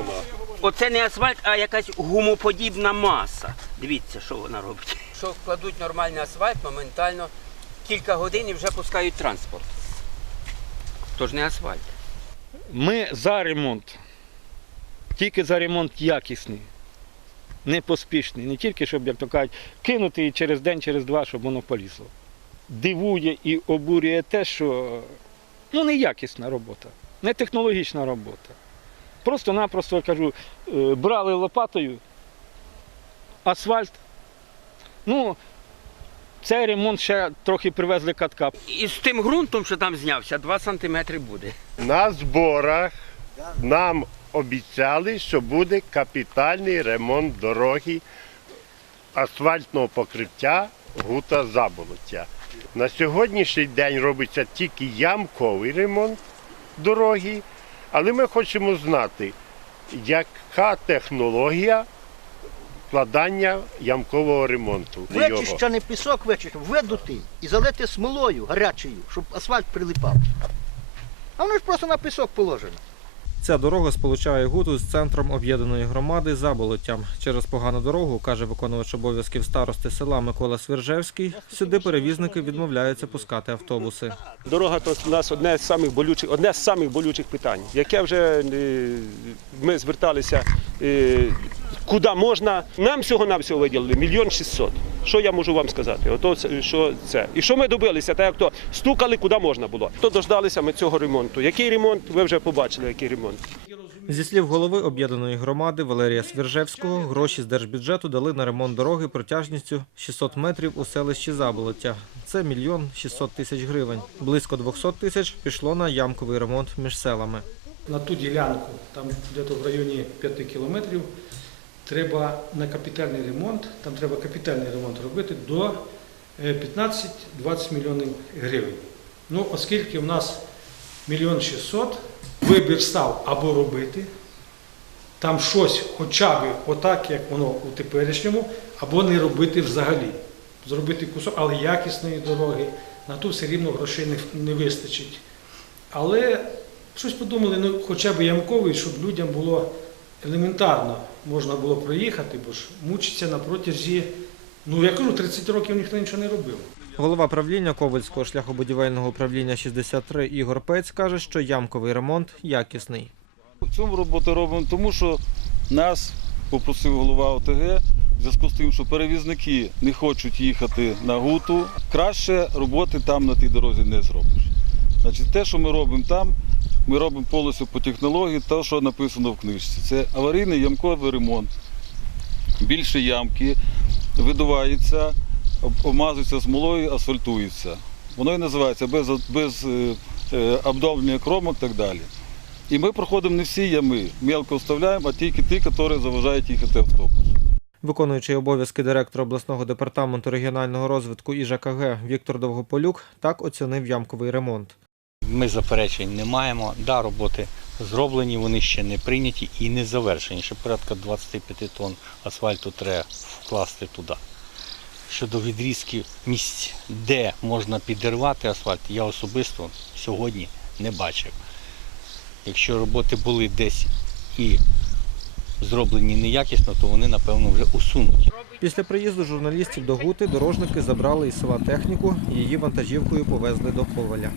вона. Оце не асфальт, а якась гумоподібна маса. Дивіться, що вона робить. Що кладуть нормальний асфальт, моментально кілька годин і вже пускають транспорт. Тож не асфальт. Ми за ремонт. Тільки за ремонт якісний, не поспішний. Не тільки, щоб, як то кажуть, кинути і через день, через два, щоб воно полізло. Дивує і обурює те, що неякісна робота, не технологічна робота. Просто-напросто, я кажу, брали лопатою асфальт. Цей ремонт ще трохи привезли катка. І з тим ґрунтом, що там знявся, 2 сантиметри буде. На зборах нам обіцяли, що буде капітальний ремонт дороги асфальтного покриття Гута-Заболоття. На сьогоднішній день робиться тільки ямковий ремонт дороги, але ми хочемо знати, яка технологія вкладання ямкового ремонту. Вичищений пісок видути і залити смолою гарячою, щоб асфальт прилипав. А воно ж просто на пісок положено. Ця дорога сполучає Гуту з центром об'єднаної громади Заболоттям. Через погану дорогу, каже виконувач обов'язків старости села Микола Свіржевський, сюди перевізники відмовляються пускати автобуси. Дорога – то у нас одне з самих болючих питань, яке вже ми зверталися, куди можна. Нам всього-навсього виділили 1 600 000. Що я можу вам сказати? Що це. І що ми добилися? Так як то стукали, куди можна було. То дождалися ми цього ремонту. Який ремонт? Ви вже побачили, який ремонт. Зі слів голови об'єднаної громади Валерія Свіржевського, гроші з держбюджету дали на ремонт дороги протяжністю 600 метрів у селищі Заболоття. Це 1 600 000 гривень. Близько 200 000 пішло на ямковий ремонт між селами. На ту ділянку, там десь в районі 5 кілометрів, треба на капітальний ремонт, там треба капітальний ремонт робити до 15-20 мільйонів гривень. Оскільки в нас 1 600 000, вибір став або робити, там щось хоча б отак, як воно у теперішньому, або не робити взагалі. Зробити кусок, але якісної дороги, на ту все рівно грошей не вистачить. Але щось подумали, хоча б ямковий, щоб людям було елементарно можна було проїхати, бо ж мучиться на протязі, я кажу, 30 років ніхто нічого не робив. Голова правління Ковельського шляхобудівельного управління 63 Ігор Пець каже, що ямковий ремонт якісний. Цю роботу робимо тому, що нас попросив голова ОТГ, в зв'язку з тим, що перевізники не хочуть їхати на Гуту, краще роботи там на тій дорозі не зробиш. Значить, те, що ми робимо там, ми робимо повністю по технології, те, що написано в книжці. Це аварійний ямковий ремонт. Більше ямки, видувається, обмазується смолою, асфальтується. Воно і називається без обдовлення кромок і так далі. І ми проходимо не всі ями, мелко вставляємо, а тільки ті, які заважають їхати автобус. Виконуючий обов'язки директора обласного департаменту регіонального розвитку і ЖКГ Віктор Довгополюк так оцінив ямковий ремонт. Ми заперечень не маємо. Да, роботи зроблені, вони ще не прийняті і не завершені. Ще порядка 25 тонн асфальту треба вкласти туди. Щодо відрізків місць, де можна підірвати асфальт, я особисто сьогодні не бачив. Якщо роботи були десь і зроблені неякісно, то вони, напевно, вже усунуті. Після приїзду журналістів до Гути дорожники забрали із села техніку, її вантажівкою повезли до Ковеля.